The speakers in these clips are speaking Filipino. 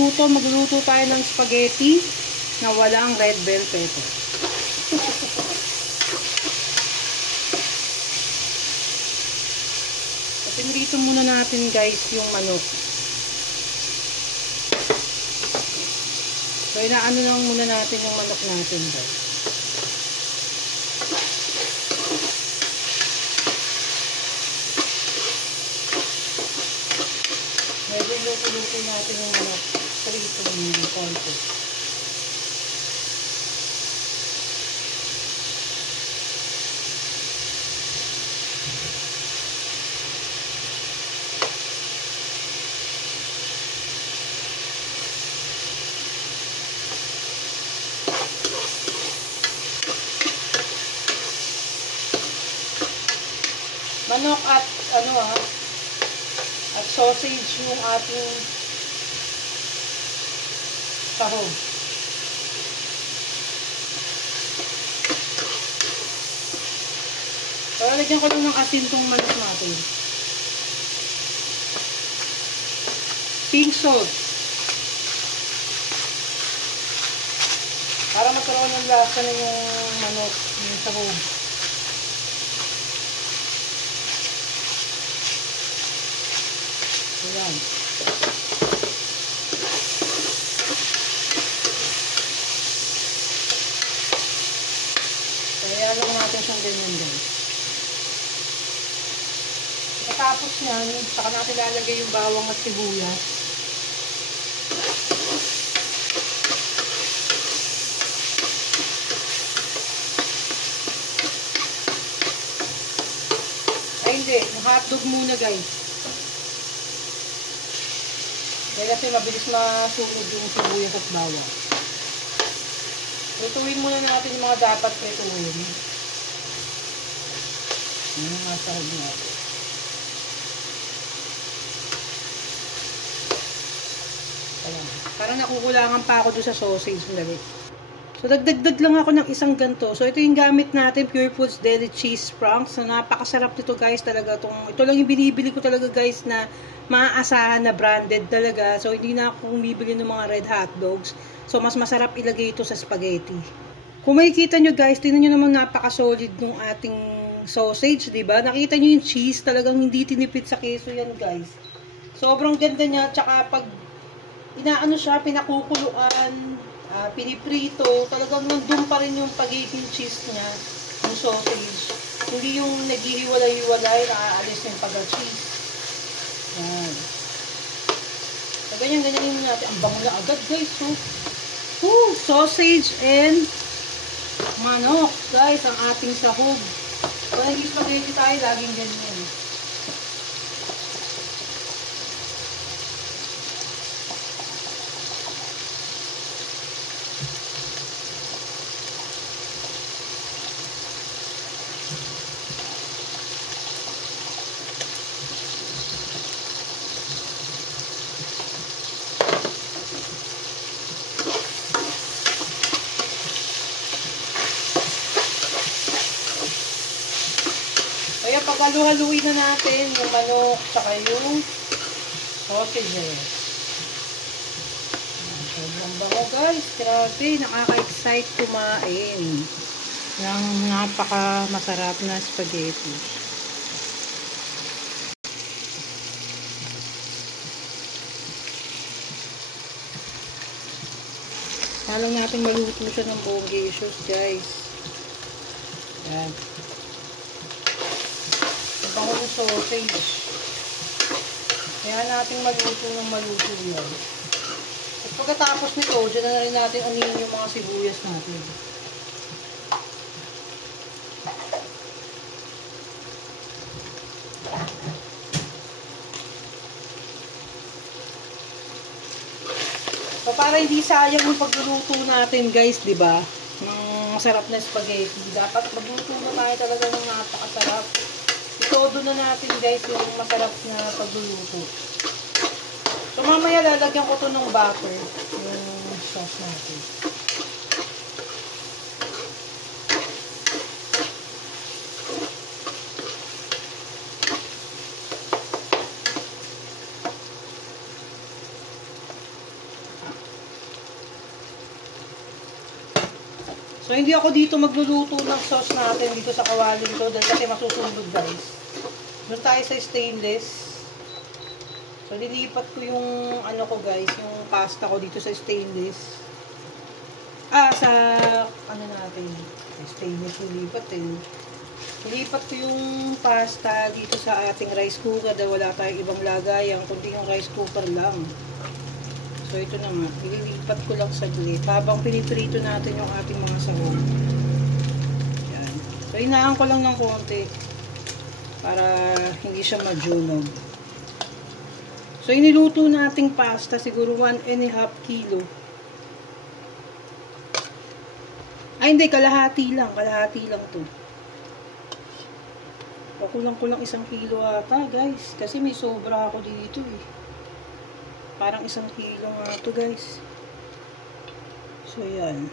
gutom, magluluto tayo ng spaghetti na walang red bell pepper. At pinrito muna natin guys yung manok. So inaano lang muna natin yung manok natin guys. Medyo luto-luto natin yung manok. Prito yung konti. Manok at at sausage yung ating sahog. So, lagyan ko lang ng asin tong manok natin. Pink salt. Para magkaroon ng lasa na yung manok, yung sahog. Ayan. Kaya lang natin siyang ganyan guys. Pagkatapos yan, saka natin lalagay yung bawang at sibuyas. Ay hindi, hotdog muna guys. Kasi mabilis masunog yung sibuyas at bawang. Prituin muna natin yung mga dapat prituin. Yung mga sahog natin. Ayan. Parang nakukulangan pa ako doon sa sausage. So, dagdag lang ako ng isang ganto. So, ito yung gamit natin, Pure Foods Deli Cheese Franks. So, napakasarap nito guys talaga. Ito lang yung binibili ko talaga guys na maaasahan na branded talaga. So, hindi na ako bumibili ng mga red hot dogs. So, mas masarap ilagay ito sa spaghetti. Kung makikita nyo guys, tingnan nyo naman napaka-solid ng ating sausage, diba? Nakita nyo yung cheese, talagang hindi tinipid sa keso yan guys. Sobrang ganda niya, tsaka pag inaano siya, pinakukuluan, piniprito, talagang nandun pa rin yung pagiging cheese niya, yung sausage. Hindi yung naghihiwalay-hiwalay, naaalis yung pagka-cheese. Yan. So, ganyan-ganyan yung natin. Ang bango na agad guys. Sausage and manok. Guys, ang ating sahog. So, nag-spaghetti tayo, laging ganyan. Kaya pag-halu-haluin na natin yung manok saka yung sausages. Sobrang bango guys. Grabe, nakaka-excite kumain ng napaka-masarap na spaghetti. Halang natin maluto siya ng bongacious guys. Yan. Bango ng sausage. Kaya natin maluto ng maluto yan. At pagkatapos nito, dyan na rin natin aninin yung mga sibuyas natin. So, para hindi sayang yung pagluluto natin guys, di ba? Ng masarap na spaghetti. Dapat magluto na tayo talaga ng napakasarap. Itodo na natin guys yung masarap na pagluluto. So mamaya lalagyan ko to ng butter, yung sauce natin. So, hindi ako dito magluluto ng sauce natin dito sa kawalin ko dahil kasi masusunog, guys. Doon tayo sa stainless. So, lilipat ko yung ano ko, guys, yung pasta ko dito sa stainless. Sa ano natin, stainless lilipat eh. Lilipat ko yung pasta dito sa ating rice cooker dahil wala tayong ibang lagayan kundi yung rice cooker lang. So, ito na nga. Ililipat ko lang saglit habang piniprito natin yung ating mga sahog. Yan. So, inaan ko lang ng konti para hindi siya majunog. So, iniluto nating pasta siguro 1.5 kilo. Ay, hindi. Kalahati lang. Kalahati lang to. Kulang-kulang 1 kilo ata, guys. Kasi may sobra ako dito eh. Parang 1 kilo nga to, guys. So, yan.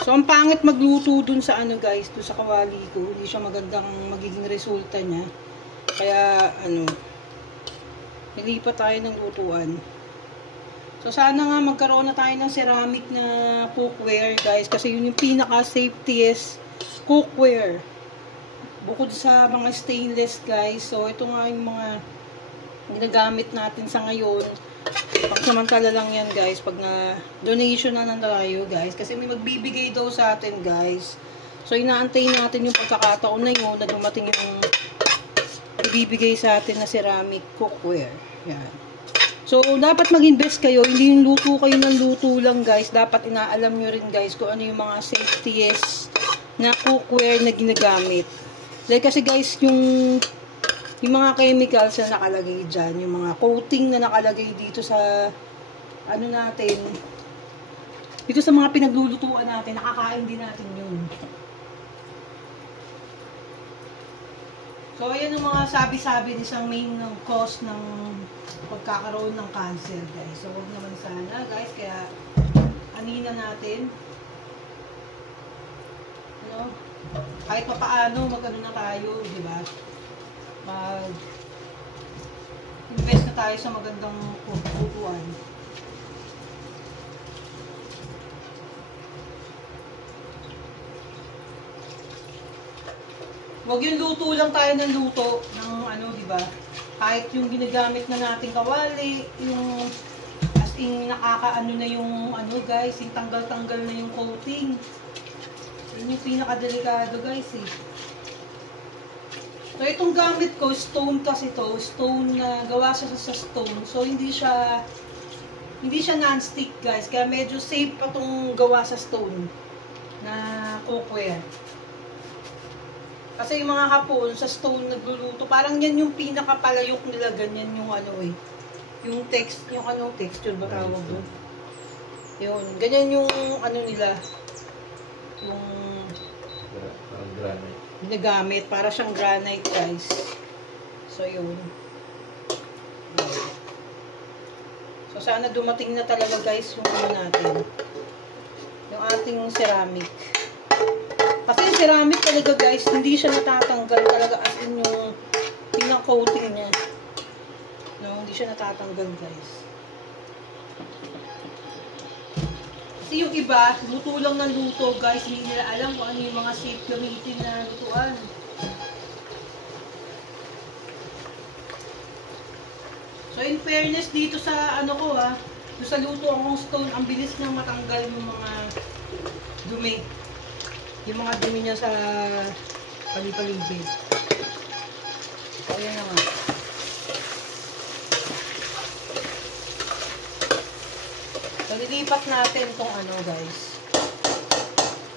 So, ang pangit magluto dun sa ano, guys, dun sa kawali ko. Hindi siya magandang magiging resulta niya. Kaya, ano, nilipat tayo ng lutuan. So, sana nga magkaroon na tayo ng ceramic na cookware, guys. Kasi yun yung pinaka-safetiest cookware. Bukod sa mga stainless, guys. So, ito nga yung mga ginagamit natin sa ngayon. Pagsamantala lang yan, guys. Pag na donation na lang tayo, guys. Kasi may magbibigay daw sa atin, guys. So, inaantay natin yung pagkakataon na yun na dumating yung ibibigay sa atin na ceramic cookware. Yan. So, dapat mag-invest kayo. Hindi yung luto kayo ng luto lang, guys. Dapat inaalam nyo rin, guys, kung ano yung mga safeties na cookware na ginagamit. Dahil kasi, guys, yung mga chemicals na nakalagay dyan, yung mga coating na nakalagay dito sa, ano natin, dito sa mga pinaglulutuan natin, nakakain din natin yun. So, ayan yung mga sabi-sabi isang main ng cause ng pagkakaroon ng cancer, guys. So, huwag naman sana, guys, kaya anina natin. Ano? Kahit pa paano, mag-ano na tayo, di ba? Mag-invest na tayo sa magandang lutuan. Huwag yung luto lang tayo ng luto ng ano, di ba? Kahit yung ginagamit na nating kawali, yung as in nakakaano na yung ano, guys, yung tanggal-tanggal na yung coating. Yun yung pinakadelikado, guys, eh. So, itong gamit ko, stone kasi to. Stone na gawa siya sa stone. So, hindi siya non-stick, guys. Kaya medyo safe pa itong gawa sa stone na cookware. Kasi yung mga Hapon, sa stone nagluluto, parang yan yung pinakapalayok nila. Ganyan yung ano eh. Yung texture ba tawag doon? Yun. Ganyan yung ano nila. Yung parang granite. Ginagamit. Para siyang granite, guys. So, yun. So, sana dumating na talaga, guys, yung ano natin. Yung ating ceramic. Kasi yung ceramic talaga, guys, hindi siya natatanggal talaga as in yung pinang-coating niya. No, hindi siya natatanggal, guys. Kasi yung iba, luto lang ng luto, guys, hindi nila alam kung ano yung mga safe gamitin na lutuan. So, in fairness dito sa ano ko sa luto akong stone, ang bilis nang matanggal yung mga dumi. Yung mga dumi niya sa palipaligid. So, ayan na nga. So, lilipat natin itong ano, guys.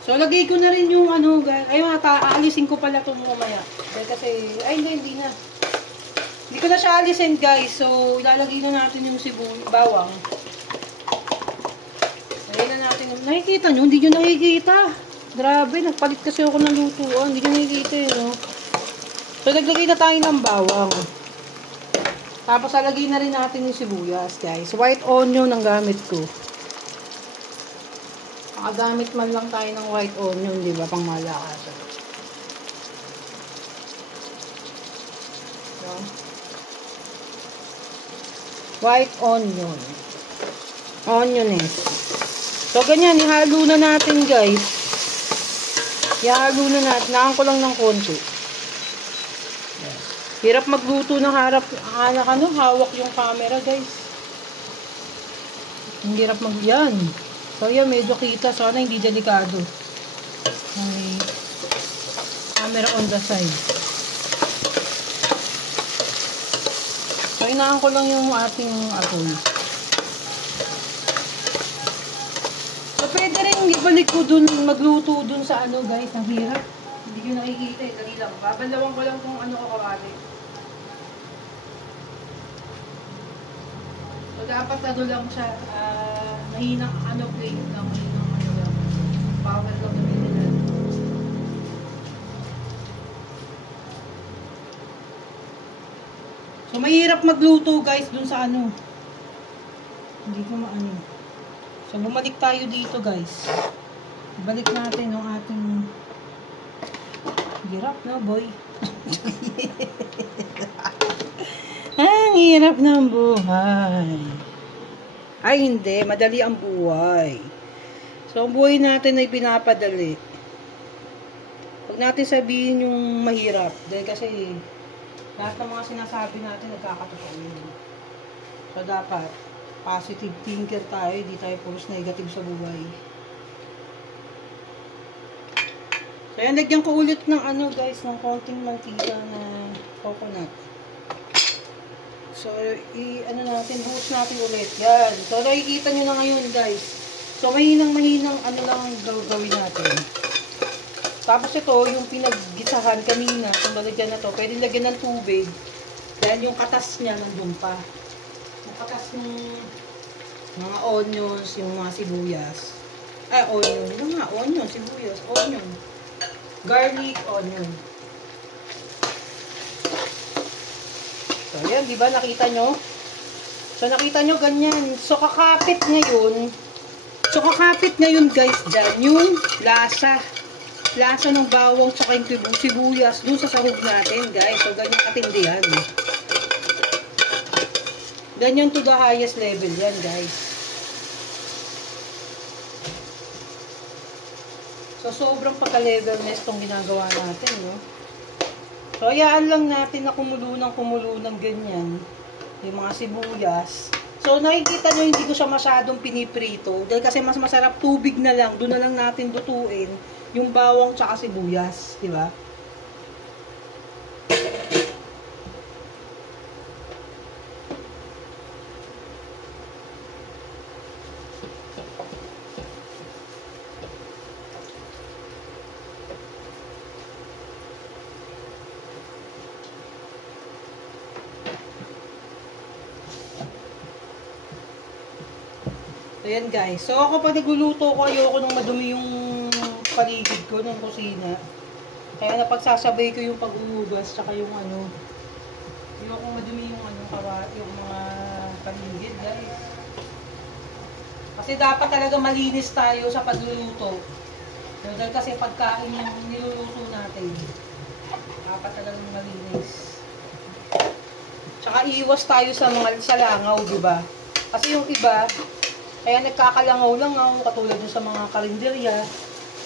So, lagay ko na rin yung ano, guys. Ayun, aalisin ko pala itong mamaya. Dahil kasi, ay, hindi na. Hindi ko na siya alisin, guys. So, ilalagay na natin yung bawang. Lagay na natin. Nakikita nyo? Hindi nyo nakikita. Grabe, nagpalit kasi ako ng lutuan. Hindi nyo nakikita yun, no? So, naglagay na tayo ng bawang. Tapos, alagay na rin natin yung sibuyas, guys. White onion ang gamit ko. Nakagamit man lang tayo ng white onion, di ba? Pang malakasan. No? White onion. Onions. So, ito na nga. So, So, ganyan. Ihalo na natin, guys. Ihalo na natin. Nakan ko lang ng konti. Hirap magluto ng hawak yung camera, guys. Ang hirap yan. So, yan, medyo kita. Sana hindi delikado. May camera on the side. So, inaan ko lang yung ating apoy. So, pwede rin ibalik ko dun, magluto dun sa ano, guys. Ang hirap. Hindi ko nakikita eh. Dali lang. Babalawan ko lang kung ano ko kawali. So, dapat ano lang siya, mahinang plate lang. Mahinang lang. Power lang na mahinang. So, mahirap magluto guys dun sa ano. Hindi ko maano. So, bumalik tayo dito guys. Balik natin yung ating hirap na boy. Ang hirap ng buhay. Ay, hindi. Madali ang buhay. So, ang buhay natin ay pinapadali. Huwag natin sabihin yung mahirap. Dahil kasi, lahat ng mga sinasabi natin, nagkakatotoo yun. So, dapat, positive thinker tayo. Hindi tayo puros negative sa buhay. So, yan. Lagyan ko ulit ng ano, guys, ng konting mantika na coconut. So, ano natin, buhos natin ulit. Yan. So, nakikita nyo na ngayon, guys. So, mahinang ano lang gawin natin. Tapos ito, yung pinaggisahan kanina, kung lalagyan na to, pwede lagyan ng tubig. Dahil yung katas niya nandun pa. Yung katas ng mga onions, yung mga sibuyas. Onion. Yung mga onion, sibuyas, onion. Garlic, onion. So, ayan, di ba? Nakita nyo? So, nakita nyo ganyan. So, kakapit ngayon, guys, dyan, yung lasa. Lasa ng bawang, tsaka yung sibuyas, dun sa sahog natin, guys. So, ganyan katindi yan. Ganyan to the highest level yan, guys. So, sobrang pagka-levelness tong ginagawa natin, no? So, hayaan lang natin na kumulo ng ganyan. Yung mga sibuyas. So, nakikita nyo, hindi ko siya masyadong piniprito. Dahil kasi mas masarap tubig na lang. Doon na lang natin lutuin yung bawang tsaka sibuyas. Diba? Ayan guys. So ako pag nagluluto ko, ayoko nang madumi yung paligid ko ng kusina. Kaya napagsasabay ko yung pag-uugas tsaka yung ano. Ayoko madumi yung yung mga paligid guys. Kasi dapat talaga malinis tayo sa pagluluto. Dahil kasi pagkain yung niluluto natin. Dapat talaga malinis. Tsaka iwas tayo sa langaw, di ba? Kasi yung iba, kaya nagkakalangaw-langaw, katulad dun sa mga karinderya,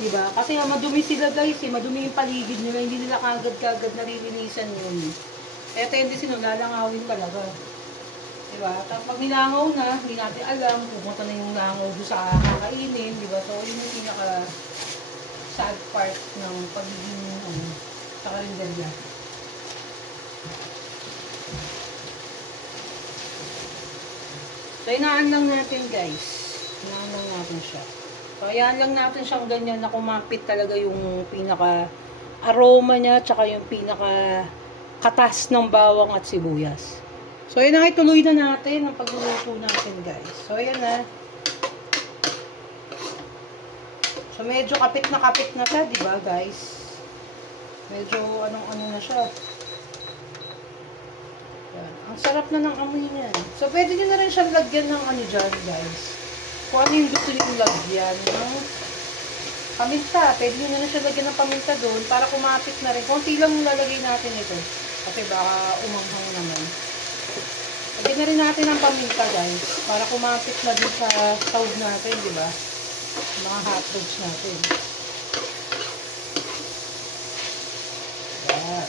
diba? Kasi madumi sila guys, madumi yung paligid nila, hindi nila kagad-kagad nalilinisan yun. Kaya tendency nun, lalangawin talaga. Diba? Tapos pag nilangaw na, hindi natin alam, pupunta na yung langaw doon sa kakainin, diba? So, yun yung pinaka-sad part ng pagiging sa karinderya. So, inaan lang natin guys. Inaan lang natin siya. So, ayan lang natin siyang ganyan na kumapit talaga yung pinaka-aroma niya tsaka yung pinaka-katas ng bawang at sibuyas. So, ayan na, ituloy na natin ang pagluluto natin guys. So, ayan na. So, medyo kapit na siya, diba guys? Medyo anong-ano na siya. Ang sarap na ng amoy niyan. So, pwede nyo na rin siyang lagyan ng ano dyan, guys. Kung ano yung gusto nyo lagyan. Paminta. Pwede nyo na siya lagyan ng paminta doon para kumapit na rin. Konti lang lalagay natin ito. Kasi baka umanghang naman. Lagyan na rin natin ng paminta, guys. Para kumapit na doon sa sahog natin, di ba? Mga hotdogs natin. Yan.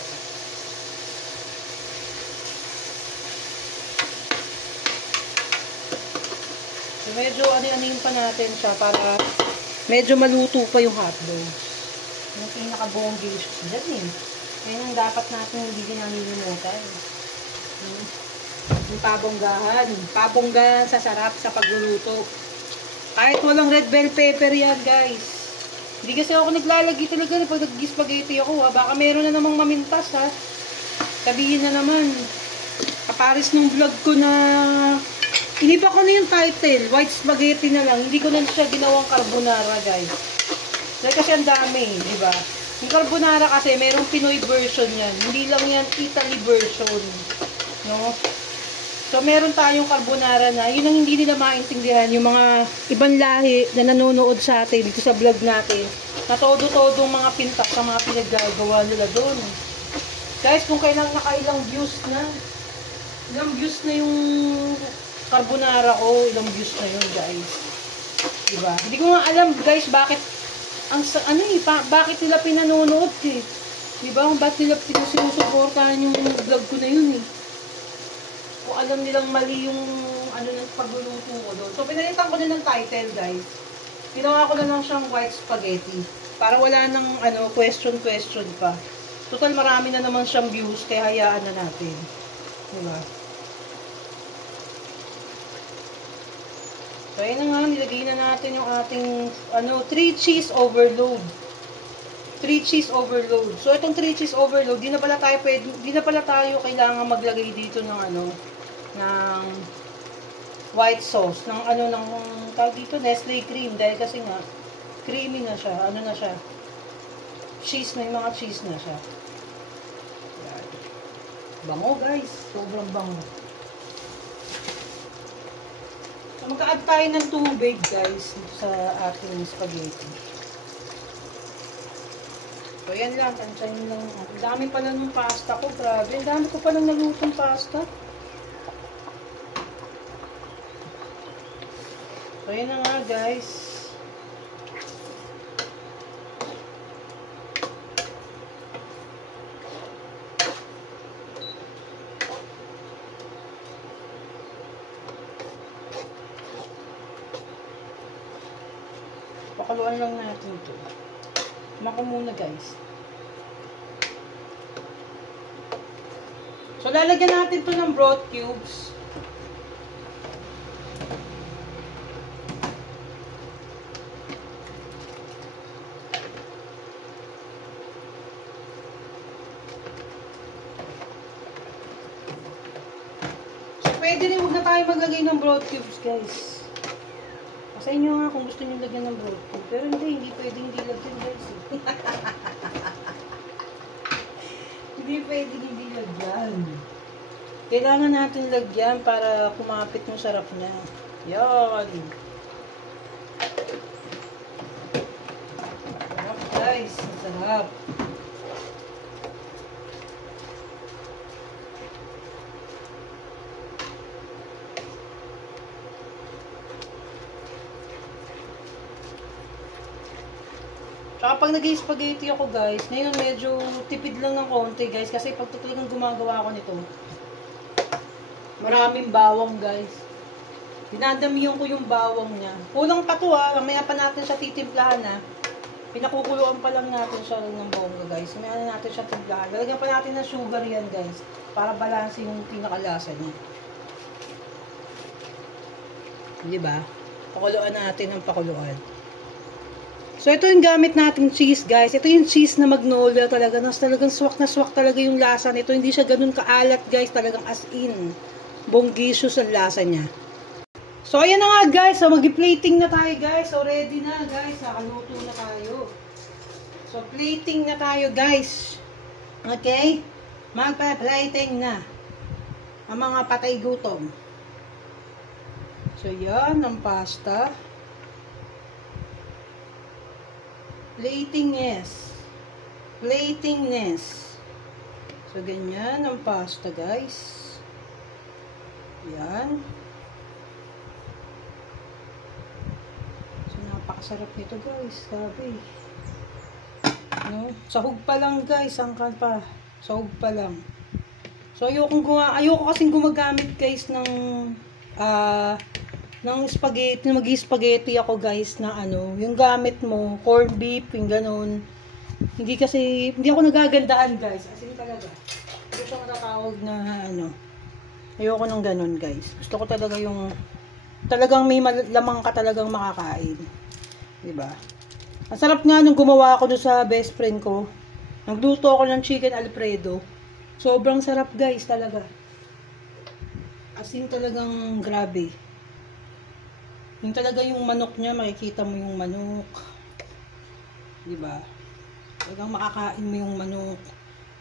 So, medyo ano-anin pa natin siya para medyo maluto pa yung hotdogs. Yung pinaka-bonggi dyan eh. Yan ang dapat natin hindi ginanilimutan. Yung pabonggahan. Pabonggahan sa sarap sa pagluluto. Kahit walang red bell pepper yan, guys. Hindi kasi ako naglalagay talaga pag nag-spaghetti ako, ha. Baka meron na namang mamintas, ha. Sabihin na naman. Kaparis nung vlog ko na iniba ko na yung title. White spaghetti na lang. Hindi ko na siya ginawang carbonara, guys. Kasi ang dami, di ba? Yung carbonara kasi, merong Pinoy version yan. Hindi lang yan Italy version. No? So, meron tayong carbonara na, yun ang hindi nila maintindihan, yung mga ibang lahi na nanonood sa atin, dito sa vlog natin, na todo-todong mga pintak sa mga pinaggagawa nila doon. Guys, kung kailang nakailang views na, ilang views na yung carbonara ko, ilang views na yun, guys. Diba? Hindi ko nga alam, guys, bakit, bakit nila pinanonood, eh. Diba? Bakit nila sinusuportahan yung vlog ko na yun, eh. Kung alam nilang mali yung ano ng pagluluto ko doon. So, pinalitan ko na ng title, guys. Ginawa ko na lang siyang white spaghetti. Para wala nang question pa. Total, marami na naman siyang views, kaya hayaan na natin. Diba? So, ayun na nga, nilagay na natin yung ating 3 cheese overload. 3 cheese overload. So, itong 3 cheese overload, di na pala tayo kailangan maglagay dito ng ng white sauce, ng tawag dito, Nestle cream, dahil kasi nga creamy na siya, na siya, cheese na, yung mga cheese na siya. Yan. Bango, guys, sobrang bango. So, magka-add tayo ng tubig, guys, dito sa ating spaghetti. So, yan lang, tansyahin lang. Ang dami pala ng pasta ko, grabe, ang dami ko palang nalutong pasta. So, yun na nga, guys. Pakaluan lang natin ito. Mako muna, guys. So, lalagyan natin ito ng broth cubes. Pwede rin, huwag na tayo maglagay ng broth cubes, guys. Sa inyo nga kung gusto nyo lagyan ng broth cube. Pero hindi pwedeng hindi lagyan, guys. Hindi pwedeng hindi lagyan. Kailangan natin lagyan para kumapit yung sarap niya. Yan. Sarap, guys. Sarap. Tsaka pag nag-spaghetti ako, guys, ngayon medyo tipid lang ng konti, guys, kasi pag talagang gumagawa ako nito, maraming bawang, guys. Dinadamihan ko yung bawang niya. Kulang pa to, ha. Mamaya pa natin siya titimplahan, ha. Pinakukuluan pa lang natin siya ng bongga, guys. Mamaya na natin siya timplahan. Lalagyan pa natin ng sugar yan, guys, para balanse yung pinakalasa niya. Diba? Pakuluan natin ng pakuluan. So, ito yung gamit nating cheese, guys. Ito yung cheese na Magnolia talaga. Talagang swak na swak talaga yung lasa nito. Hindi siya ganun kaalat, guys. Talagang as in. Bonggisius ang lasa niya. So, ayan na nga, guys. So, mag-plating na tayo, guys. So, ready na, guys. Nakaluto na tayo. So, plating na tayo, guys. Okay? Magpa-plating na. Ang mga patay gutom. So, yan ang pasta. Platingness. So, ganyan ang pasta, guys. Yan. So, napakasarap nito guys. Sabi. No? Sahog pa lang guys. Angkan pa. Sahog pa lang. So, ayoko kasing gumagamit guys ng spaghetti. Mag-spaghetti ako guys na ano. Yung gamit mo, corned beef, yung ganun. Hindi ako nagagandahan guys. As in talaga. Hindi siya matatawag na ano. Ayoko ng ganun guys. Gusto ko talaga yung talagang may lamang ka talagang makakain. Diba? Ang sarap nga nung gumawa ako doon sa best friend ko. Nagluto ako ng chicken alfredo. Sobrang sarap guys talaga. As in talagang grabe. Yung talaga yung manok niya, makikita mo yung manok. Diba? Talagang makakain mo yung manok.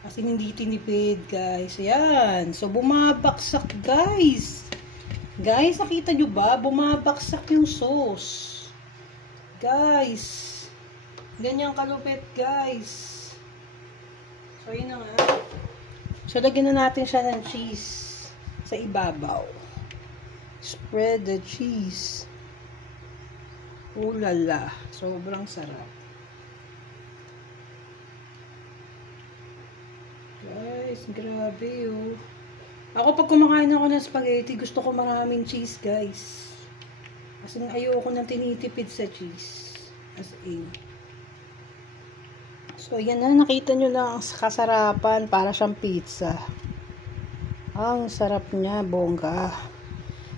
Kasi hindi tinipid, guys. Ayan. So, bumabaksak, guys. Guys, nakita nyo ba? Bumabaksak yung sauce. Guys. Ganyan kalupit, guys. So, yun na nga. So, lagyan na natin siya ng cheese sa ibabaw. Spread the cheese. Oh, lala. Sobrang sarap. Guys, grabe oh. Ako pag kumakain ako ng spaghetti, gusto ko maraming cheese guys. Kasi ayoko nang tinitipid sa cheese. As in. So yan na, nakita nyo na ang kasarapan para siyang pizza. Ang sarap niya, bongga.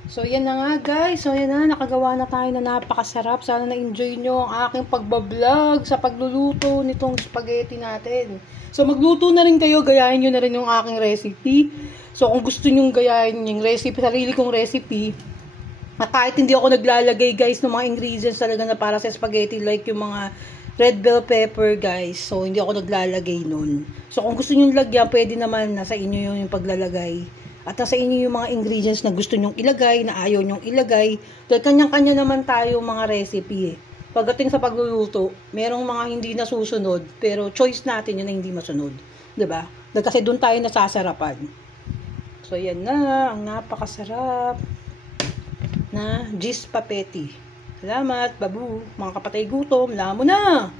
So yan na nga guys. So yan na, nakagawa na tayo na napakasarap. Sana na-enjoy nyo ang aking pagbablog sa pagluluto nitong spaghetti natin. So, magluto na rin kayo, gayahin nyo na rin yung aking recipe. So, kung gusto nyo gayahin yung recipe, sarili kong recipe, kahit hindi ako naglalagay, guys, ng mga ingredients talaga na para sa spaghetti, like yung mga red bell pepper, guys. So, hindi ako naglalagay nun. So, kung gusto nyo lagyan, pwede naman nasa inyo yung paglalagay. At nasa inyo yung mga ingredients na gusto nyo ilagay, na ayaw nyo ilagay. Dahil kanya-kanya naman tayo mga recipe eh. Pagdating sa pagluluto, merong mga hindi nasusunod, pero choice natin yun na hindi masunod. 'Di ba? Kasi doon tayo nasasarapan. So, yan na. Ang napakasarap na cheese spaghetti. Salamat, babu. Mga kapatay gutom. Lamo na!